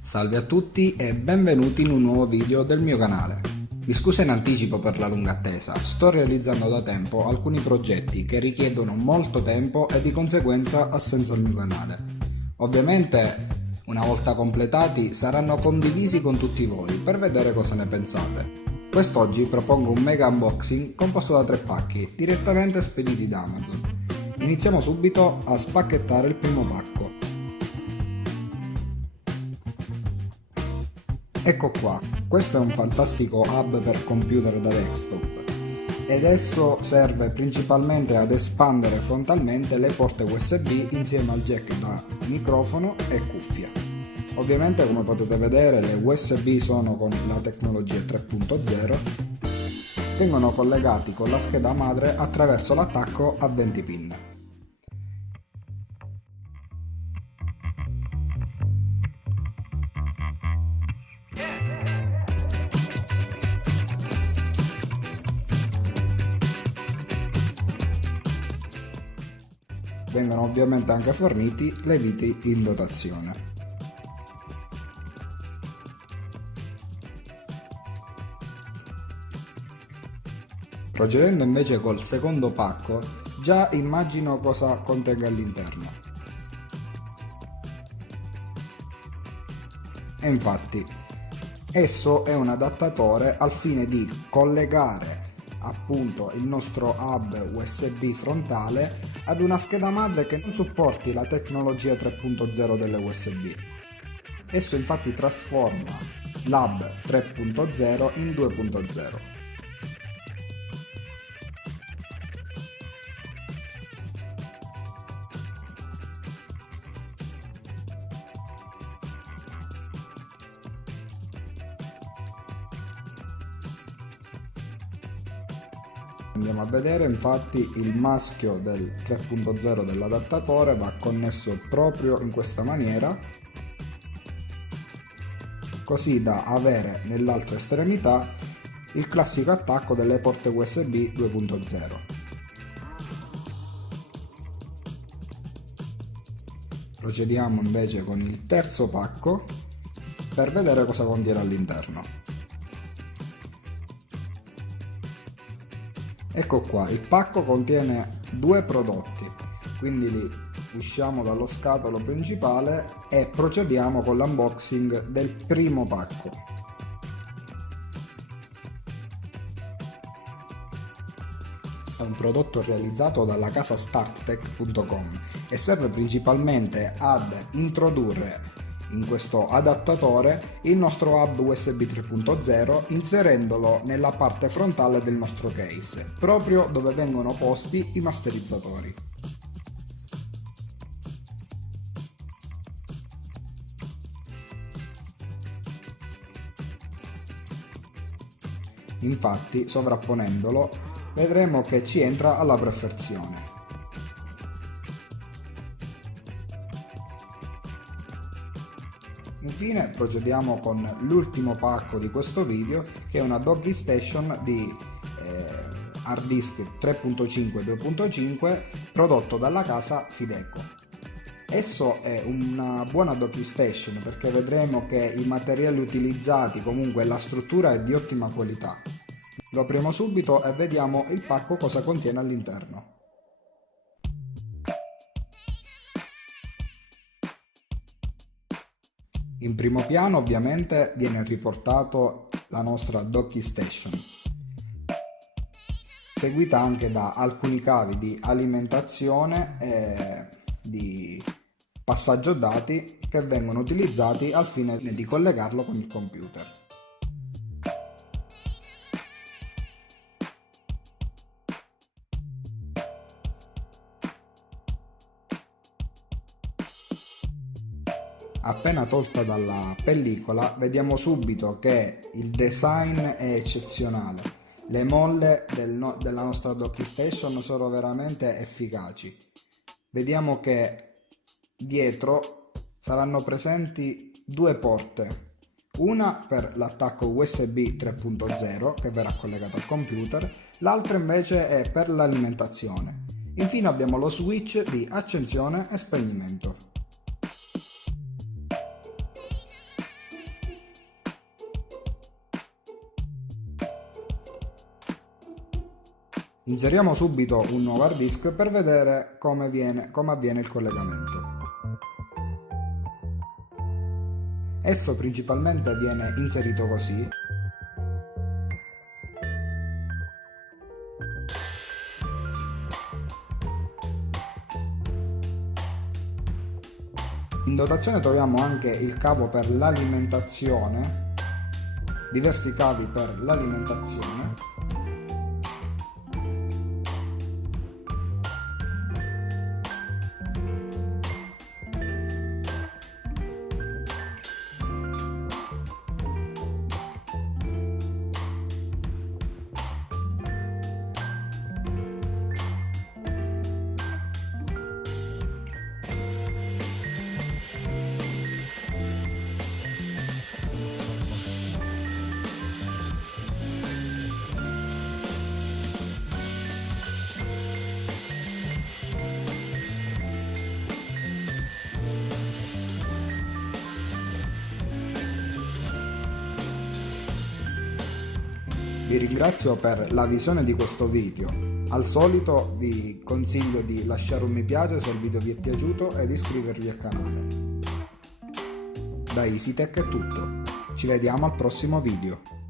Salve a tutti e benvenuti in un nuovo video del mio canale. Mi scuso in anticipo per la lunga attesa, sto realizzando da tempo alcuni progetti che richiedono molto tempo e di conseguenza ha senso al mio canale. Ovviamente, una volta completati, saranno condivisi con tutti voi per vedere cosa ne pensate. Quest'oggi propongo un mega unboxing composto da 3 pacchi, direttamente spediti da Amazon. Iniziamo subito a spacchettare il primo pacco. Ecco qua, questo è un fantastico hub per computer da desktop ed esso serve principalmente ad espandere frontalmente le porte USB insieme al jack da microfono e cuffia. Ovviamente, come potete vedere, le USB sono con la tecnologia 3.0, vengono collegati con la scheda madre attraverso l'attacco a 20 pin. Vengono ovviamente anche forniti le viti in dotazione. Procedendo invece col secondo pacco, già immagino cosa contenga all'interno. E infatti, esso è un adattatore al fine di collegare appunto il nostro hub USB frontale ad una scheda madre che non supporti la tecnologia 3.0 delle USB. Esso infatti trasforma l'hub 3.0 in 2.0. Andiamo a vedere, infatti il maschio del 3.0 dell'adattatore va connesso proprio in questa maniera, così da avere nell'altra estremità il classico attacco delle porte USB 2.0. Procediamo invece con il terzo pacco per vedere cosa contiene all'interno. Ecco qua, il pacco contiene 2 prodotti, quindi li usciamo dallo scatolo principale e procediamo con l'unboxing del primo pacco. È un prodotto realizzato dalla casa starttech.com e serve principalmente ad introdurre in questo adattatore il nostro hub USB 3.0 inserendolo nella parte frontale del nostro case, proprio dove vengono posti i masterizzatori. Infatti, sovrapponendolo, vedremo che ci entra alla perfezione. Infine procediamo con l'ultimo pacco di questo video, che è una Doggy Station di hard disk 3.5 2.5 prodotto dalla casa Fideco. Esso è una buona Doggy Station perché vedremo che i materiali utilizzati, comunque la struttura è di ottima qualità. Lo apriamo subito e vediamo il pacco cosa contiene all'interno. In primo piano ovviamente viene riportato la nostra Doggy Station, seguita anche da alcuni cavi di alimentazione e di passaggio dati che vengono utilizzati al fine di collegarlo con il computer. Appena tolta dalla pellicola vediamo subito che il design è eccezionale, le molle della nostra Doggy Station sono veramente efficaci. Vediamo che dietro saranno presenti 2 porte, una per l'attacco USB 3.0 che verrà collegato al computer, l'altra invece è per l'alimentazione. Infine abbiamo lo switch di accensione e spegnimento. Inseriamo subito un nuovo hard disk per vedere come avviene il collegamento. Esso principalmente viene inserito così. In dotazione troviamo anche il cavo per l'alimentazione, diversi cavi per l'alimentazione. Vi ringrazio per la visione di questo video. Al solito vi consiglio di lasciare un mi piace se il video vi è piaciuto e di iscrivervi al canale. Da EasyTech è tutto, ci vediamo al prossimo video.